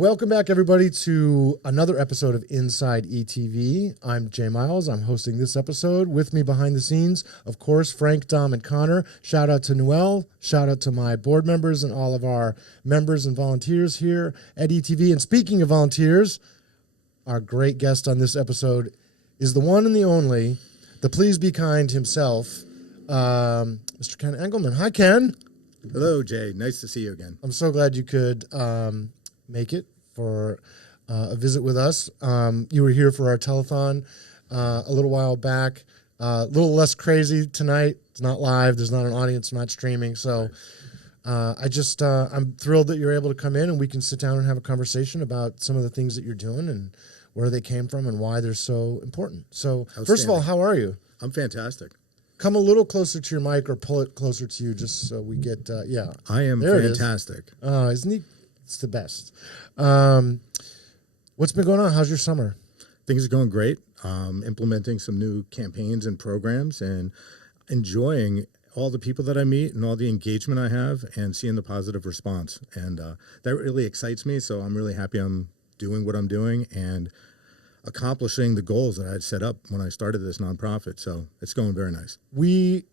Welcome back, everybody, to another episode of Inside ETV. I'm Jay Miles. I'm hosting this episode. With me behind the scenes, of course, Frank, Dom, and Connor. Shout out to Noel. Shout out to my board members and all of our members and volunteers here at ETV. And speaking of volunteers, our great guest on this episode is the one and the only, the Please Be Kind himself, Mr. Ken Engelman. Hi, Ken. Hello, Jay. Nice to see you again. I'm so glad you could make it for a visit with us. You were here for our telethon a little while back. A little less crazy tonight. It's not live. There's not an audience. Not streaming. So I'm thrilled that you're able to come in and we can sit down and have a conversation about some of the things that you're doing and where they came from and why they're so important. So first of all, how are you? I'm fantastic. Come a little closer to your mic or pull it closer to you just so we get, yeah. I am there fantastic. Isn't he? It's the best. What's been going on? How's your summer? Things are going great. Implementing some new campaigns and programs and enjoying all the people that I meet and all the engagement I have and seeing the positive response. And that really excites me. So I'm really happy I'm doing what I'm doing and accomplishing the goals that I had set up when I started this nonprofit. So it's going very nice. We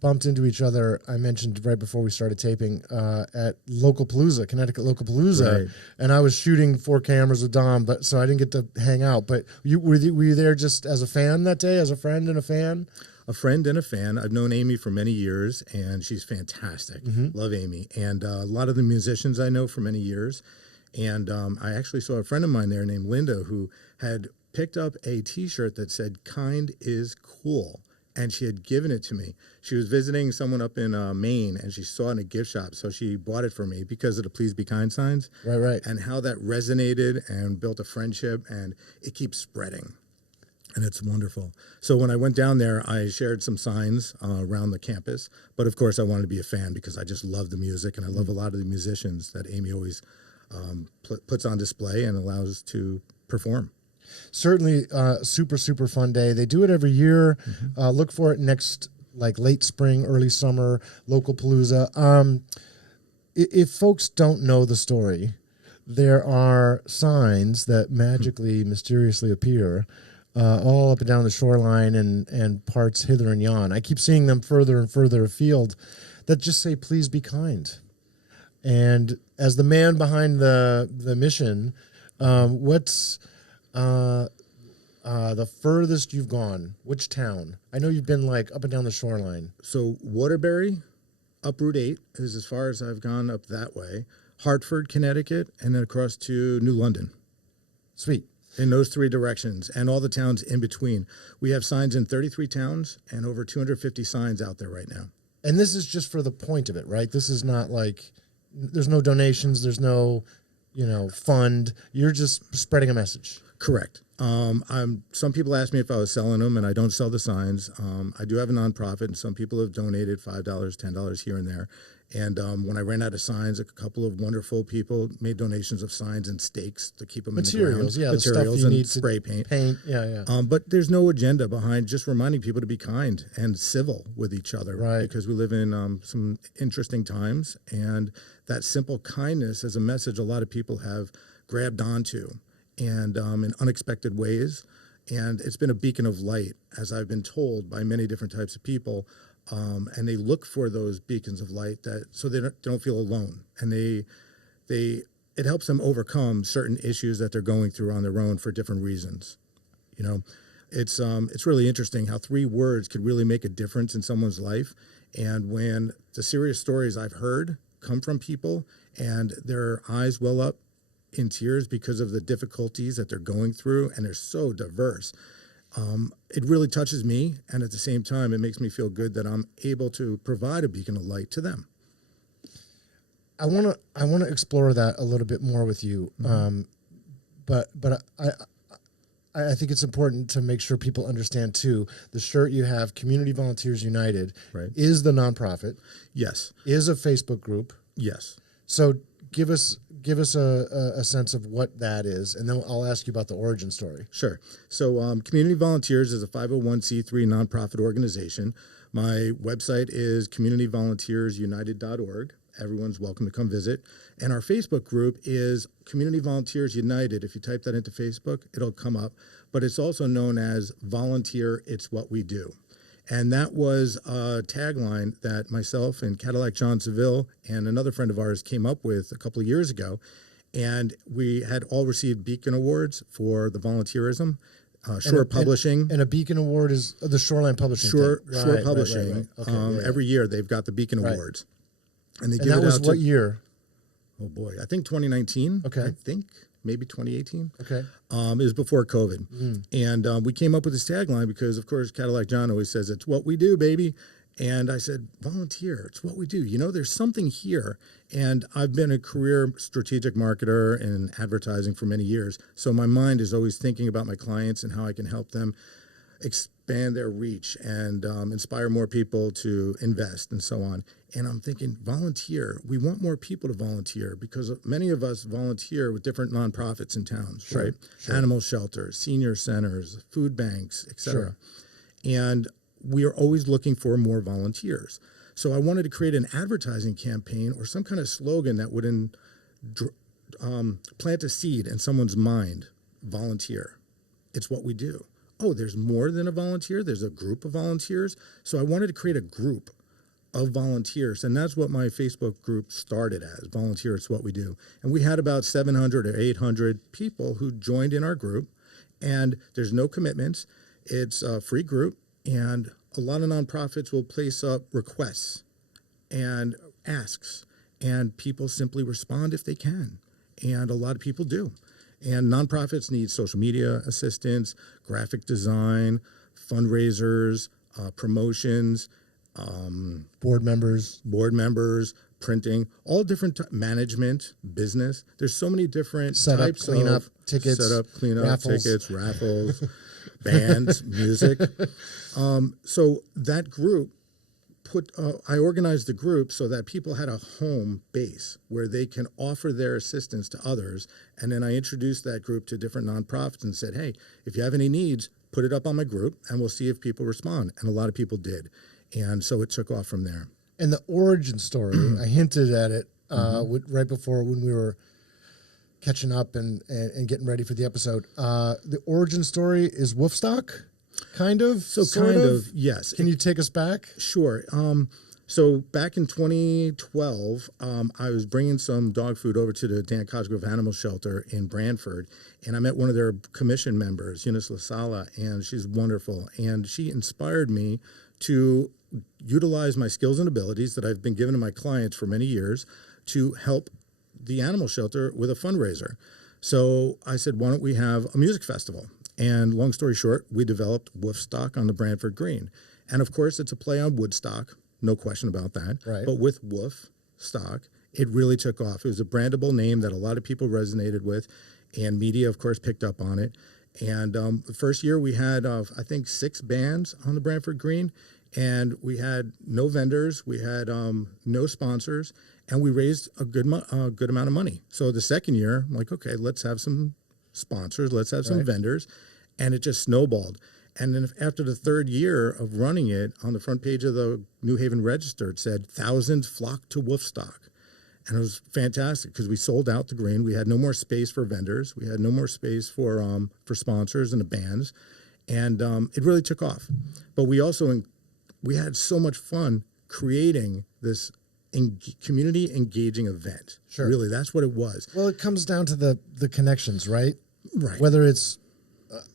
bumped into each other, I mentioned right before we started taping, at Connecticut Localpalooza, right. And I was shooting 4 cameras with Dom, so I didn't get to hang out. But were you there just as a fan that day, as a friend and a fan? A friend and a fan. I've known Amy for many years, and she's fantastic. Mm-hmm. Love Amy. And a lot of the musicians I know for many years. And I actually saw a friend of mine there named Linda who had picked up a T-shirt that said, "Kind is cool." And she had given it to me. She was visiting someone up in Maine, and she saw it in a gift shop. So she bought it for me because of the Please Be Kind signs. Right. And how that resonated and built a friendship, and it keeps spreading. And it's wonderful. So when I went down there, I shared some signs around the campus. But, of course, I wanted to be a fan because I just love the music, and I love a lot of the musicians that Amy always puts on display and allows to perform. Certainly super, super fun day. They do it every year. Mm-hmm. Look for it next, like late spring, early summer, Localpalooza. If folks don't know the story, there are signs that magically, mysteriously appear all up and down the shoreline and parts hither and yon. I keep seeing them further and further afield that just say, "Please be kind." And as the man behind the mission, what's the furthest you've gone? Which town? I know you've been like up and down the shoreline. So Waterbury, up Route 8 is as far as I've gone up that way. Hartford, Connecticut, and then across to New London. Sweet. In those 3 directions and all the towns in between. We have signs in 33 towns and over 250 signs out there right now. And this is just for the point of it, right? This is not like, there's no donations, there's no, fund. You're just spreading a message. Correct. Some people ask me if I was selling them, and I don't sell the signs. I do have a nonprofit, and some people have donated $5, $10 here and there. And when I ran out of signs, a couple of wonderful people made donations of signs and stakes to keep them materials, in the ground. Yeah, materials, the stuff you and need spray paint. Yeah. But there's no agenda behind just reminding people to be kind and civil with each other, right? Because we live in some interesting times, and that simple kindness is a message a lot of people have grabbed onto, and in unexpected ways. And it's been a beacon of light, as I've been told by many different types of people. And they look for those beacons of light so they don't feel alone. And it helps them overcome certain issues that they're going through on their own for different reasons. It's really interesting how 3 words could really make a difference in someone's life. And when the serious stories I've heard come from people and their eyes well up in tears because of the difficulties that they're going through, and they're so diverse, it really touches me, and at the same time, it makes me feel good that I'm able to provide a beacon of light to them. I want to explore that a little bit more with you, mm-hmm. But I think it's important to make sure people understand too. The shirt you have, Community Volunteers United, right, is the nonprofit. Yes. Is a Facebook group. Yes. So give us a sense of what that is, and then I'll ask you about the origin story. Sure. So Community Volunteers is a 501c3 nonprofit organization. My website is communityvolunteersunited.org, everyone's welcome to come visit. And our Facebook group is Community Volunteers United. If you type that into Facebook, it'll come up. But it's also known as Volunteer, It's What We Do. And that was a tagline that myself and Cadillac John Seville and another friend of ours came up with a couple of years ago. And we had all received Beacon Awards for the volunteerism. Shore Publishing. And a Beacon Award is the Shoreline Publishing. Shore Right, Publishing. Right. Okay, every year they've got the Beacon Awards. And they give that it was out what year? Oh, boy. I think 2019. Okay. I think maybe 2018. Okay. It was before COVID. And we came up with this tagline because, of course, Cadillac John always says, it's what we do, baby. And I said, volunteer, it's what we do. You know, there's something here. And I've been a career strategic marketer in advertising for many years. So my mind is always thinking about my clients and how I can help them expand their reach and inspire more people to invest and so on. And I'm thinking, volunteer. We want more people to volunteer because many of us volunteer with different nonprofits in towns, right? Sure. Animal shelters, senior centers, food banks, etc. And we are always looking for more volunteers. So I wanted to create an advertising campaign or some kind of slogan that would plant a seed in someone's mind. Volunteer. It's what we do. Oh, there's more than a volunteer. There's a group of volunteers. So I wanted to create a group of volunteers. And that's what my Facebook group started as. Volunteer, it's what we do. And we had about 700 or 800 people who joined in our group. And there's no commitments. It's a free group. And a lot of nonprofits will place up requests and asks, and people simply respond if they can. And a lot of people do. And nonprofits need social media assistance, graphic design, fundraisers, promotions, board members, printing, all different management, business. There's so many different types cleanup, tickets, raffles. tickets, raffles, bands, music. So that group I organized the group so that people had a home base where they can offer their assistance to others. And then I introduced that group to different nonprofits and said, hey, if you have any needs, put it up on my group and we'll see if people respond. And a lot of people did. And so it took off from there. And the origin story, I hinted at it right before when we were catching up and getting ready for the episode. The origin story is Woofstock, kind of? So kind of, yes. Can you take us back? Sure. So back in 2012, I was bringing some dog food over to the Dan Cosgrove Animal Shelter in Brantford, and I met one of their commission members, Eunice LaSala, and she's wonderful. And she inspired me to utilize my skills and abilities that I've been given to my clients for many years to help the animal shelter with a fundraiser. So I said, why don't we have a music festival? And long story short, we developed Woofstock on the Brantford Green. And of course, it's a play on Woodstock, no question about that. Right. But with Woofstock, it really took off. It was a brandable name that a lot of people resonated with, and media, of course, picked up on it. And the first year we had, I think, 6 bands on the Brantford Green, and we had no vendors, we had no sponsors, and we raised a good amount of money. So the second year, I'm like, okay, let's have some sponsors, let's have some vendors, and it just snowballed. And then after the third year of running it, on the front page of the New Haven Register, it said, thousands flocked to Woofstock. And it was fantastic because we sold out the green. We had no more space for vendors. We had no more space for sponsors and the bands. And it really took off. But we also, we had so much fun creating this community engaging event. Sure. Really, that's what it was. Well, it comes down to the connections, right? Right. Whether it's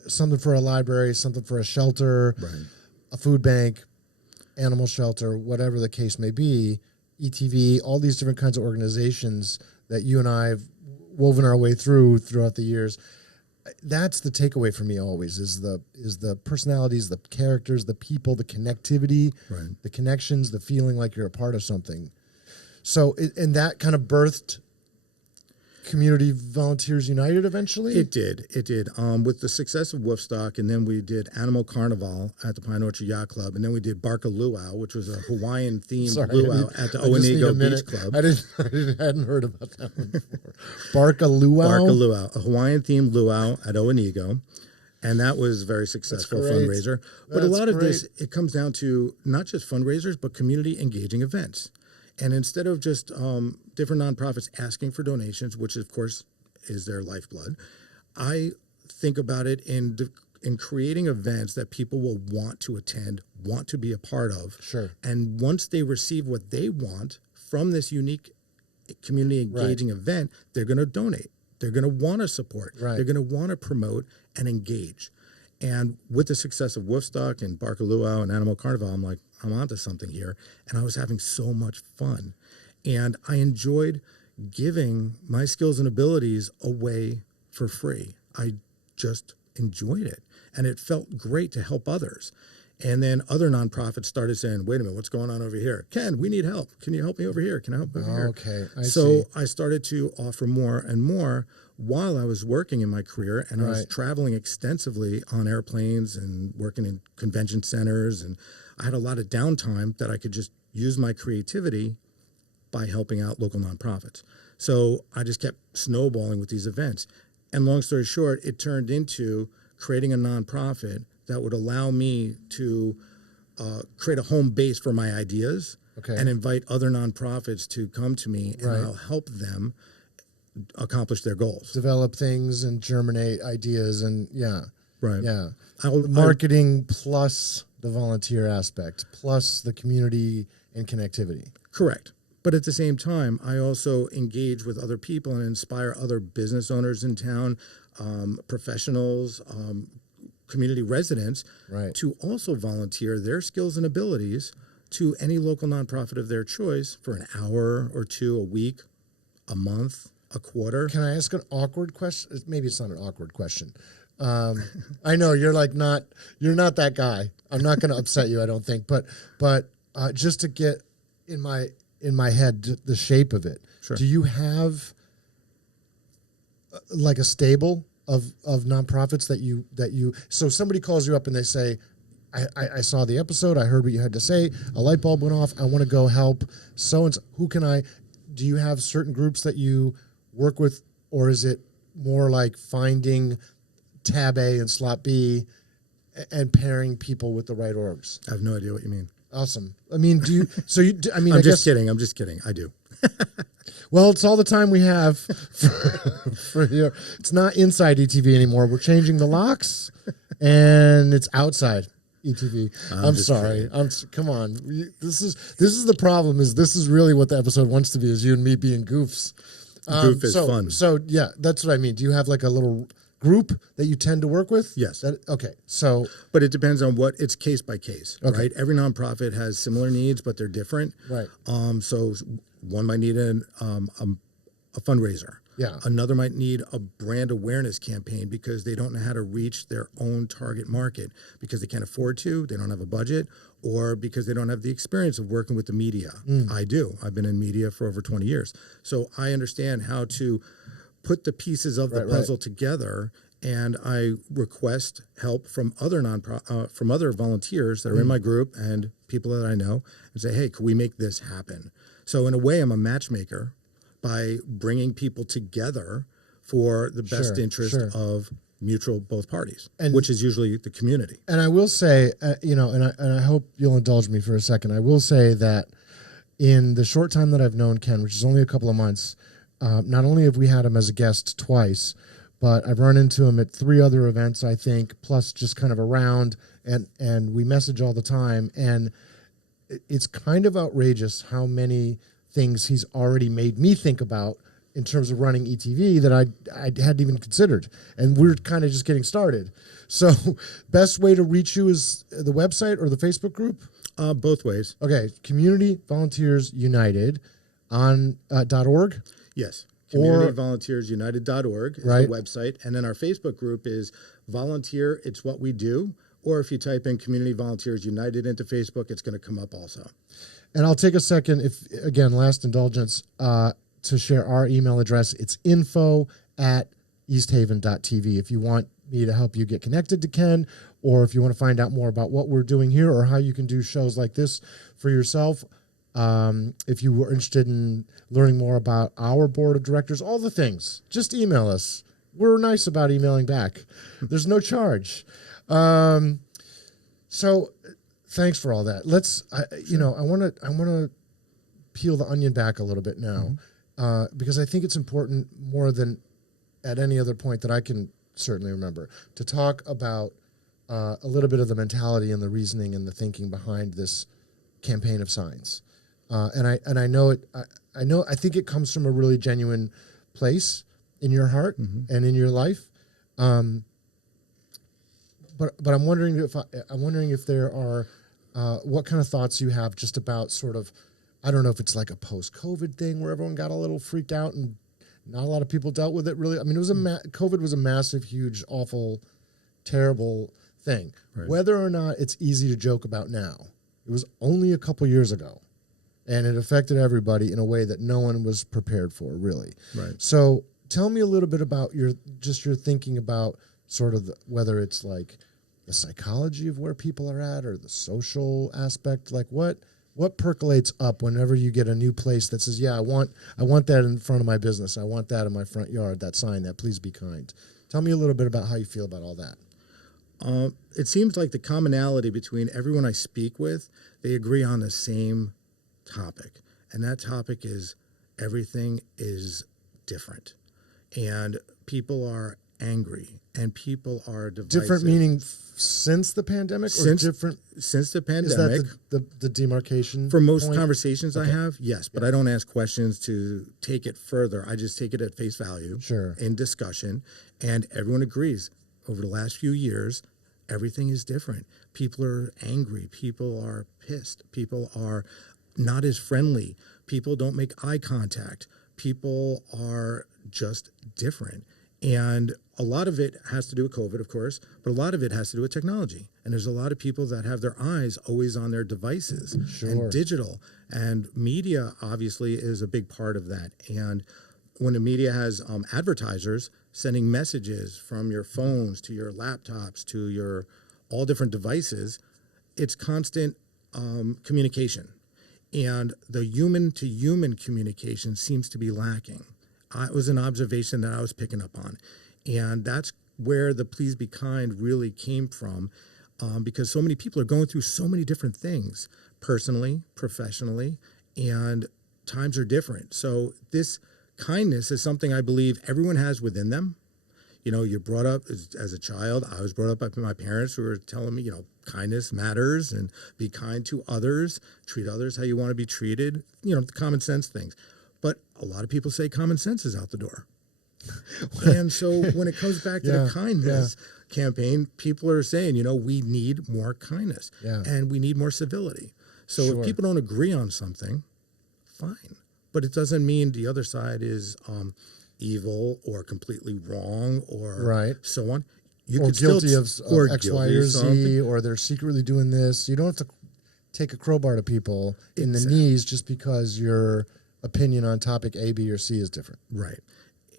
something for a library, something for a shelter, a food bank, animal shelter, whatever the case may be, ETV, all these different kinds of organizations that you and I have woven our way throughout the years. That's the takeaway for me always is the personalities, the characters, the people, the connectivity, the connections, the feeling like you're a part of something. So, and that kind of birthed Community Volunteers United eventually? It did. With the success of Woofstock, and then we did Animal Carnival at the Pine Orchard Yacht Club, and then we did Barca Luau, which was a Hawaiian-themed luau at the Owanego Beach Club. I hadn't heard about that one before. Barca Luau? Barca Luau, a Hawaiian-themed luau at Owanego, and that was a very successful fundraiser. But a lot of this, it comes down to not just fundraisers, but community engaging events. And instead of just different nonprofits asking for donations, which of course is their lifeblood, I think about it in creating events that people will want to attend, want to be a part of. Sure. And once they receive what they want from this unique community engaging event, they're going to donate. They're going to want to support. Right. They're going to want to promote and engage. And with the success of Woodstock and Bark of Luau and Animal Carnival, I'm like, I'm onto something here. And I was having so much fun. And I enjoyed giving my skills and abilities away for free. I just enjoyed it. And it felt great to help others. And then other nonprofits started saying, wait a minute, what's going on over here? Ken, we need help. Can you help me over here? Can I help over here? Okay, I so see. I started to offer more and more while I was working in my career, and I was traveling extensively on airplanes and working in convention centers. And I had a lot of downtime that I could just use my creativity by helping out local nonprofits. So I just kept snowballing with these events. And long story short, it turned into creating a nonprofit that would allow me to create a home base for my ideas and invite other nonprofits to come to me, and I'll help them accomplish their goals. Develop things and germinate ideas and marketing plus the volunteer aspect, plus the community and connectivity. Correct. But at the same time, I also engage with other people and inspire other business owners in town, professionals, community residents to also volunteer their skills and abilities to any local nonprofit of their choice for an hour or two a week, a month, a quarter. Can I ask an awkward question? Maybe it's not an awkward question. I know you're not that guy. I'm not going to upset you, I don't think. But just to get in my head the shape of it, do you have like a stable of nonprofits that you so somebody calls you up and they say, I saw the episode, I heard what you had to say, a light bulb went off, I want to go help so and so. Do you have certain groups that you work with, or is it more like finding tab A and slot B and pairing people with the right orgs? I have no idea what you mean. Awesome. I mean, I'm just kidding. I'm just kidding. I do. Well, it's all the time we have for here. It's not inside ETV anymore. We're changing the locks, and it's outside ETV. I'm sorry. Come on. This is the problem. This is really what the episode wants to be, is you and me being goofs. Goof is fun. So yeah, that's what I mean. Do you have like a little group that you tend to work with? Yes. But it depends on it's case by case, right? Every nonprofit has similar needs, but they're different. Right. So one might need a fundraiser. Yeah. Another might need a brand awareness campaign because they don't know how to reach their own target market because they can't afford to, they don't have a budget, or because they don't have the experience of working with the media. I do. I've been in media for over 20 years. So I understand how to put the pieces of the puzzle together, and I request help from other from other volunteers that are in my group and people that I know, and say, hey, could we make this happen? So in a way, I'm a matchmaker by bringing people together for the best interest of mutual both parties, which is usually the community. And I will say, and I hope you'll indulge me for a second. I will say that in the short time that I've known Ken, which is only a couple of months, not only have we had him as a guest twice, but I've run into him at 3 other events, I think, plus just kind of around, and we message all the time. And it's kind of outrageous how many things he's already made me think about in terms of running ETV that I hadn't even considered. And we're kind of just getting started. So best way to reach you is the website or the Facebook group? Both ways. Okay. Community Volunteers United on .org? Yes. CommunityVolunteersUnited.org is the website. And then our Facebook group is Volunteer It's What We Do. Or if you type in Community Volunteers United into Facebook, it's going to come up also. And I'll take a second, last indulgence, to share our email address. It's info@easthaven.tv. If you want me to help you get connected to Ken, or if you want to find out more about what we're doing here or how you can do shows like this for yourself, if you were interested in learning more about our board of directors, all the things, just email us. We're nice about emailing back. There's no charge. So thanks for all that. I want to peel the onion back a little bit now, because I think it's important more than at any other point that I can certainly remember to talk about a little bit of the mentality and the reasoning and the thinking behind this campaign of signs. And I know it. I think it comes from a really genuine place in your heart and in your life. But I'm wondering if there are what kind of thoughts you have just about sort of, I don't know if it's like a post-COVID thing where everyone got a little freaked out and not a lot of people dealt with it really. I mean, it was COVID was a massive, huge, awful, terrible thing. Right. Whether or not it's easy to joke about now, it was only a couple years ago, and it affected everybody in a way that no one was prepared for, really. Right. So tell me a little bit about your thinking about sort of whether it's like the psychology of where people are at or the social aspect, like what percolates up whenever you get a new place that says, yeah, I want that in front of my business. I want that in my front yard, that sign, that please be kind. Tell me a little bit about how you feel about all that. It seems like the commonality between everyone I speak with, they agree on the same topic. And that topic is everything is different. And people are angry and people are divisive. Different meaning since the pandemic or different? Since the pandemic. Is that the demarcation? For most conversations I have, yes. But I don't ask questions to take it further. I just take it at face value in discussion. And everyone agrees over the last few years, everything is different. People are angry. People are pissed. People are not as friendly. People don't make eye contact. People are just different. And a lot of it has to do with COVID, of course, but a lot of it has to do with technology. And there's a lot of people that have their eyes always on their devices and digital. And media, obviously, is a big part of that. And when the media has advertisers sending messages from your phones to your laptops to your all different devices, it's constant communication. And the human-to-human communication seems to be lacking. It was an observation that I was picking up on. And that's where the Please Be Kind really came from, because so many people are going through so many different things, personally, professionally, and times are different. So this kindness is something I believe everyone has within them. You know, you're brought up as a child. I was brought up by my parents who were telling me, you know, kindness matters and be kind to others, treat others how you want to be treated, you know, the common sense things. But a lot of people say common sense is out the door. And so when it comes back to the kindness campaign, people are saying, you know, we need more kindness and we need more civility. So if people don't agree on something, fine. But it doesn't mean the other side is evil or completely wrong or so on. You or guilty of X, Y, or Z, or they're secretly doing this. You don't have to take a crowbar to people in the knees just because your opinion on topic A, B, or C is different. Right.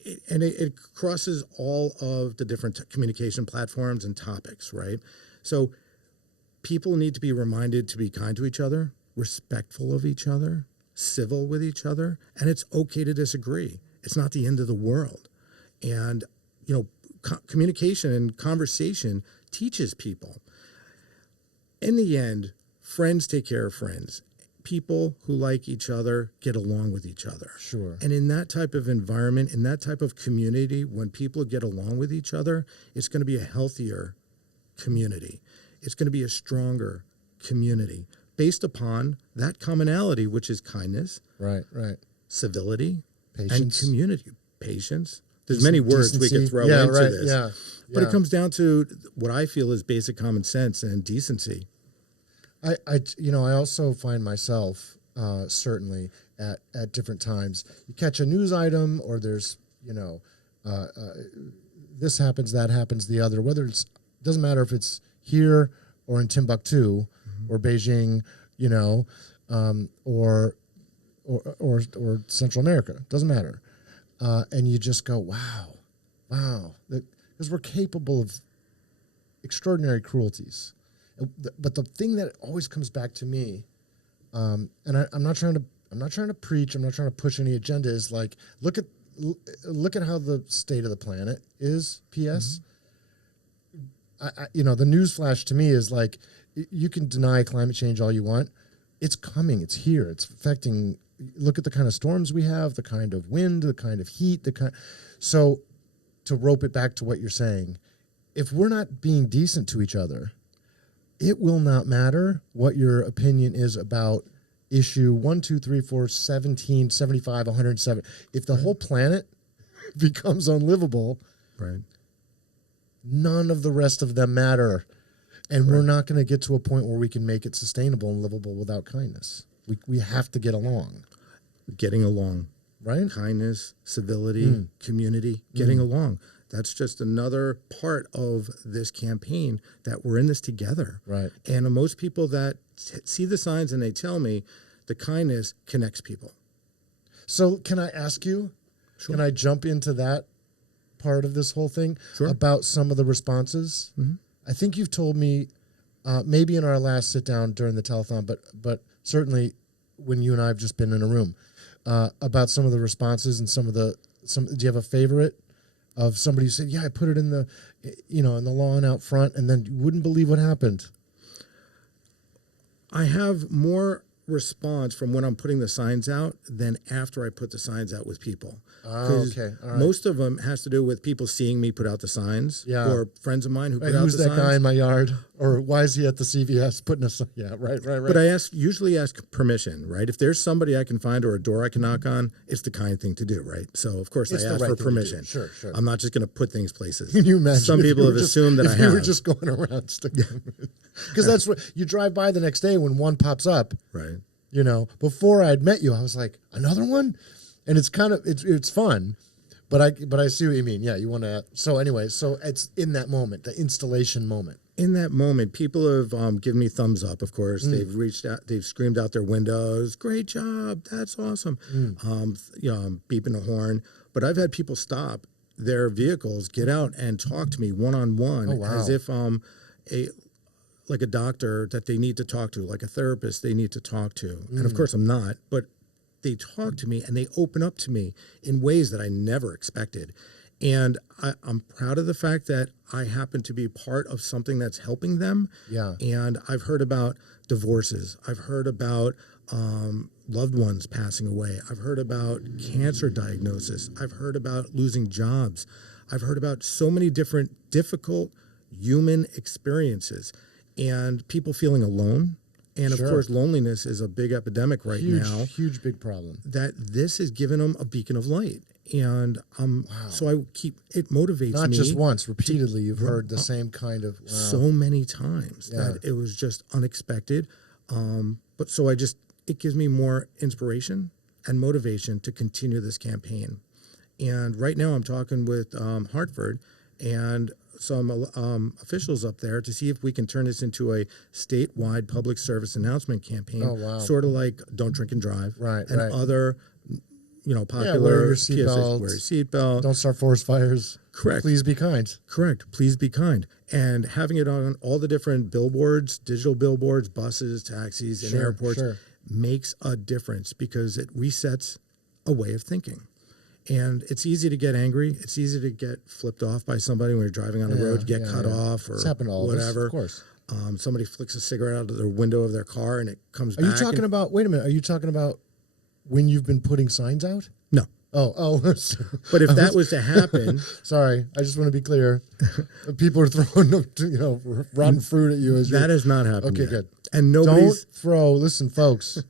It crosses all of the different communication platforms and topics, right? So people need to be reminded to be kind to each other, respectful of each other, civil with each other, and it's okay to disagree. It's not the end of the world. And, you know, communication and conversation teaches people. In the end, friends take care of friends. People who like each other get along with each other. Sure. And in that type of environment, in that type of community, when people get along with each other, it's going to be a healthier community. It's going to be a stronger community based upon that commonality, which is kindness, civility, patience, and community. Patience. There's many words we could throw into this. But it comes down to what I feel is basic common sense and decency. I also find myself certainly at different times. You catch a news item, or there's this happens, that happens, the other. Whether it doesn't matter if it's here or in Timbuktu or Beijing, or Central America. Doesn't matter. And you just go, wow, because we're capable of extraordinary cruelties. But the thing that always comes back to me, and I'm not trying to preach, I'm not trying to push any agenda, is like look at how the state of the planet is. P.S. The news flash to me is like, you can deny climate change all you want, it's coming, it's here, it's affecting look at the kind of storms we have, the kind of wind, the kind of heat, so to rope it back to what you're saying, if we're not being decent to each other, it will not matter what your opinion is about issue 1, 2, 3, 4, 17, 75, 107. If the whole planet becomes unlivable, right, none of the rest of them matter. And we're not going to get to a point where we can make it sustainable and livable without kindness. We have to get along. Getting along. Right? Kindness, civility, community, getting along. That's just another part of this campaign, that we're in this together. Right. And most people that see the signs and they tell me the kindness connects people. So can I ask you, can I jump into that part of this whole thing about some of the responses? I think you've told me maybe in our last sit down during the telethon, but certainly when you and I have just been in a room about some of the responses and do you have a favorite of somebody who said, yeah, I put it in the, in the lawn out front, and then you wouldn't believe what happened? I have more response from when I'm putting the signs out than after I put the signs out with people. Okay. All right. Most of them has to do with people seeing me put out the signs, or friends of mine who put out the signs. Who's that guy in my yard? Or why is he at the CVS putting a sign? Yeah, right. But I usually ask permission, right? If there's somebody I can find or a door I can knock on, it's the kind thing to do, right? So, of course, I ask for permission. Sure. I'm not just going to put things places. Can you imagine? Some people have assumed that I have. You were just going around sticking because that's what you drive by the next day when one pops up. Right. Before I'd met you, I was like, another one? And it's kind of, it's fun, but I see what you mean. Yeah, you want to, so anyway, so it's in that moment, the installation moment. In that moment, people have given me thumbs up, of course. They've reached out, they've screamed out their windows, great job, that's awesome. Beeping the horn. But I've had people stop their vehicles, get out and talk to me one-on-one, as if like a doctor that they need to talk to, like a therapist they need to talk to. And of course I'm not, but they talk to me and they open up to me in ways that I never expected. And I'm proud of the fact that I happen to be part of something that's helping them. Yeah. And I've heard about divorces. I've heard about loved ones passing away. I've heard about cancer diagnosis. I've heard about losing jobs. I've heard about so many different difficult human experiences. And people feeling alone. And of course, loneliness is a big epidemic right now. Huge, big problem. That this has given them a beacon of light. And so it motivates me. Not just once, repeatedly, you've heard the same kind of. So many times that it was just unexpected. But so it gives me more inspiration and motivation to continue this campaign. And right now I'm talking with Hartford and some officials up there to see if we can turn this into a statewide public service announcement campaign. Oh, wow. Sort of like Don't Drink and Drive. Right. Other, popular wear your PSAs, seatbelt. wear your seatbelt. Don't start forest fires. Correct. Please be kind. Correct. Please be kind. And having it on all the different billboards, digital billboards, buses, taxis, and airports makes a difference because it resets a way of thinking. And it's easy to get angry. It's easy to get flipped off by somebody when you're driving on the road, get cut off or it's happened to all whatever. Of course. Somebody flicks a cigarette out of their window of their car and it comes back. Are you talking about, wait a minute, are you talking about when you've been putting signs out? No. Oh. But if that was to happen. Sorry, I just want to be clear. People are throwing, rotten fruit at you. That has not happened yet. Good. And nobody's. Listen, folks,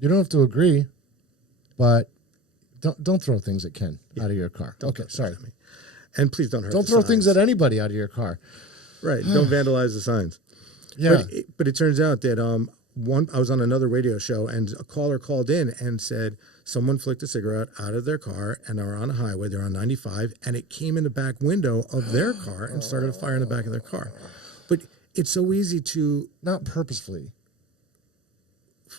you don't have to agree, but don't throw things at Ken out of your car. Okay, sorry. And please don't hurt Don't throw things at anybody out of your car. Right. Don't vandalize the signs. Yeah. But it turns out that I was on another radio show and a caller called in and said someone flicked a cigarette out of their car and they're on a highway. They're on 95 and it came in the back window of their car and started a fire in the back of their car. But it's so easy to. Not purposefully.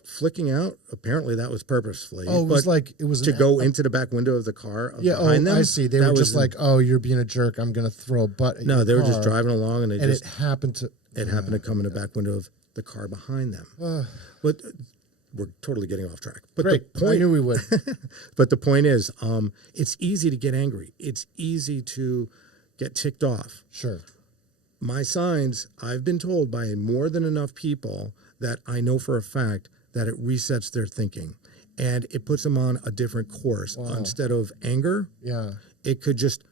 Flicking out, apparently that was purposefully. Oh, it was to go into the back window of the car behind them. I see. They were just like, oh, you're being a jerk. I'm going to throw a butt at No, they your were just driving along and it happened to. It happened to come in the back window of the car behind them. But we're totally getting off track. But Great. the point, I knew we would. But the point is, it's easy to get angry. It's easy to get ticked off. Sure. My signs, I've been told by more than enough people that I know for a fact that it resets their thinking. and it puts them on a different course. Wow. Instead of anger, Yeah. it could just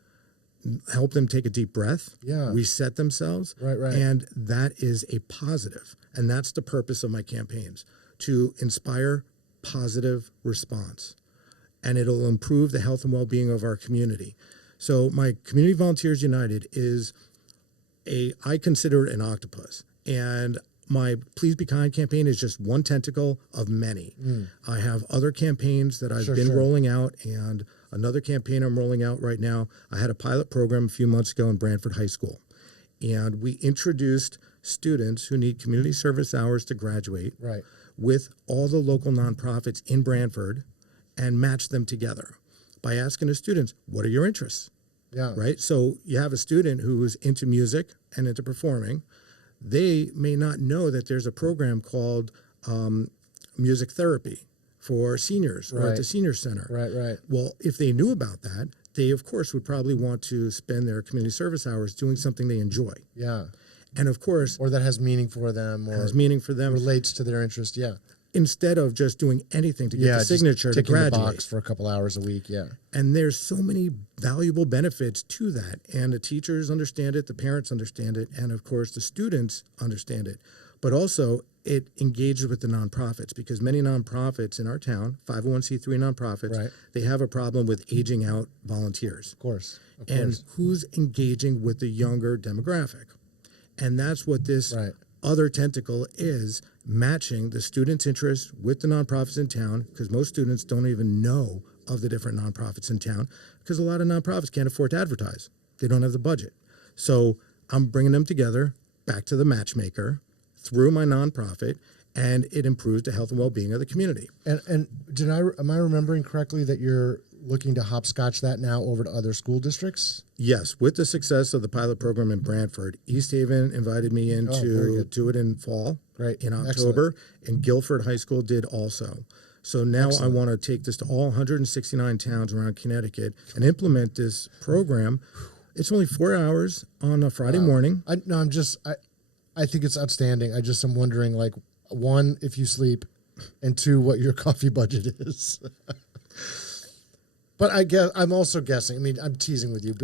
help them take a deep breath, Yeah. reset themselves. Right. And that is a positive. And that's the purpose of my campaigns, to inspire positive response. And it'll improve the health and well-being of our community. So my Community Volunteers United is I consider it an octopus. And my Please Be Kind campaign is just one tentacle of many. I have other campaigns that I've been rolling out, and another campaign I'm rolling out right now. I had a pilot program a few months ago in Brantford High School, and we introduced students who need community service hours to graduate with all the local nonprofits in Brantford and matched them together by asking the students, what are your interests? Yeah. Right? So you have a student who's into music and into performing. They may not know that there's a program called music therapy for seniors or at the senior center. Right. Well, if they knew about that, they, of course, would probably want to spend their community service hours doing something they enjoy. Yeah. And, of course... Or that has meaning for them. Or has meaning for them. Relates to their interest, yeah. Instead of just doing anything to get the signature to graduate. The box for a couple hours a week, yeah. And there's so many valuable benefits to that. And the teachers understand it, the parents understand it, and of course the students understand it. But also it engages with the nonprofits, because many nonprofits in our town, 501c3 nonprofits, they have a problem with aging out volunteers. Of course. And who's engaging with the younger demographic? And that's what this other tentacle is, matching the students' interests with the nonprofits in town, because most students don't even know of the different nonprofits in town, because a lot of nonprofits can't afford to advertise. They don't have the budget. So I'm bringing them together back to the matchmaker through my nonprofit, and it improves the health and well-being of the community. And am I remembering correctly that you're looking to hopscotch that now over to other school districts? Yes. With the success of the pilot program in Brantford, East Haven invited me in to do it in fall, in October, and Guilford High School did also. So now I want to take this to all 169 towns around Connecticut and implement this program. It's only 4 hours on a Friday morning. I think it's outstanding. I'm wondering, like, one, if you sleep, and two, what your coffee budget is. But I'm also guessing. I mean, I'm teasing with you,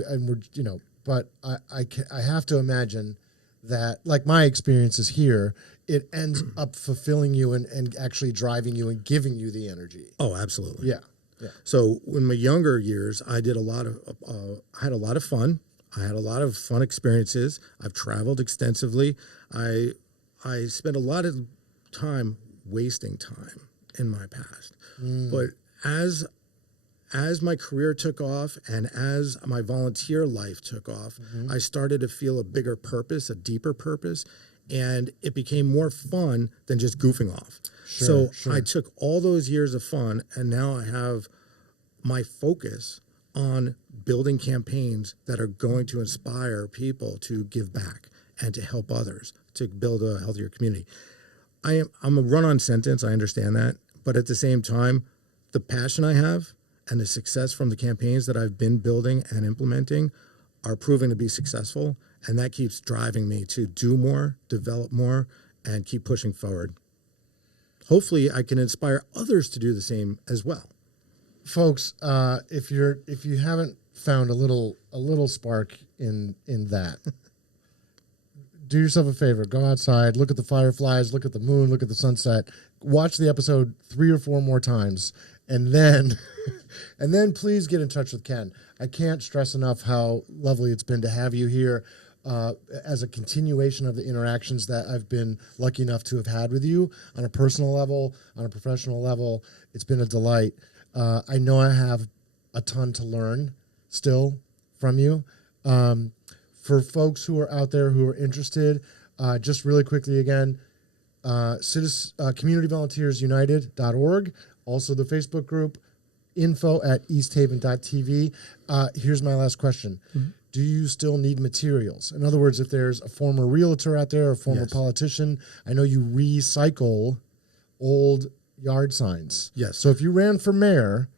but I have to imagine that, like my experiences here, it ends up fulfilling you and actually driving you and giving you the energy. Oh, absolutely. Yeah. So in my younger years, I did I had a lot of fun. I had a lot of fun experiences. I've traveled extensively. I spent a lot of time wasting time in my past. But as my career took off and as my volunteer life took off, I started to feel a bigger purpose, a deeper purpose, and it became more fun than just goofing off. I took all those years of fun, and now I have my focus on building campaigns that are going to inspire people to give back and to help others, to build a healthier community. I'm a run-on sentence, I understand that, but at the same time, the passion I have and the success from the campaigns that I've been building and implementing are proving to be successful, and that keeps driving me to do more, develop more, and keep pushing forward. Hopefully, I can inspire others to do the same as well. Folks, if you haven't found a little spark in that, do yourself a favor. Go outside, look at the fireflies, look at the moon, look at the sunset. Watch the episode 3 or 4 more times, and then please get in touch with Ken. I can't stress enough how lovely it's been to have you here as a continuation of the interactions that I've been lucky enough to have had with you on a personal level, on a professional level. It's been a delight. I know I have a ton to learn still from you. For folks who are out there who are interested, just really quickly again, communityvolunteersunited.org, also the Facebook group, info@easthaven.tv. Here's my last question. Do you still need materials? In other words, if there's a former realtor out there, a former politician, I know you recycle old yard signs. Yes. So if you ran for mayor,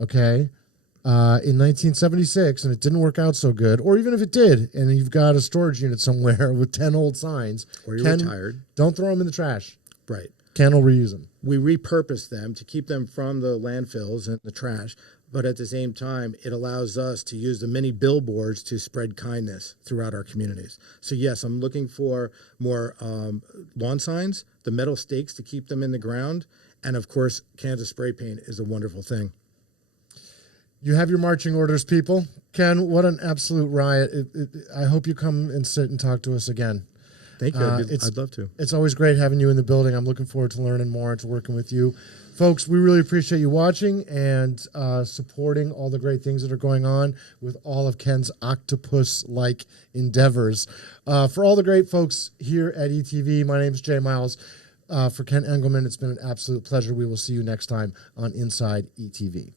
in 1976 and it didn't work out so good, or even if it did and you've got a storage unit somewhere with 10 old signs, or you're retired, don't throw them in the trash. Right. Ken will reuse them. We repurpose them to keep them from the landfills and the trash, but at the same time, it allows us to use the many billboards to spread kindness throughout our communities. So yes, I'm looking for more lawn signs, the metal stakes to keep them in the ground, and of course, cans of spray paint is a wonderful thing. You have your marching orders, people. Ken, what an absolute riot. I hope you come and sit and talk to us again. Thank you. I'd love to. It's always great having you in the building. I'm looking forward to learning more and to working with you. Folks, we really appreciate you watching and supporting all the great things that are going on with all of Ken's octopus-like endeavors. For all the great folks here at ETV, my name is Jay Miles. For Ken Engelman, it's been an absolute pleasure. We will see you next time on Inside ETV.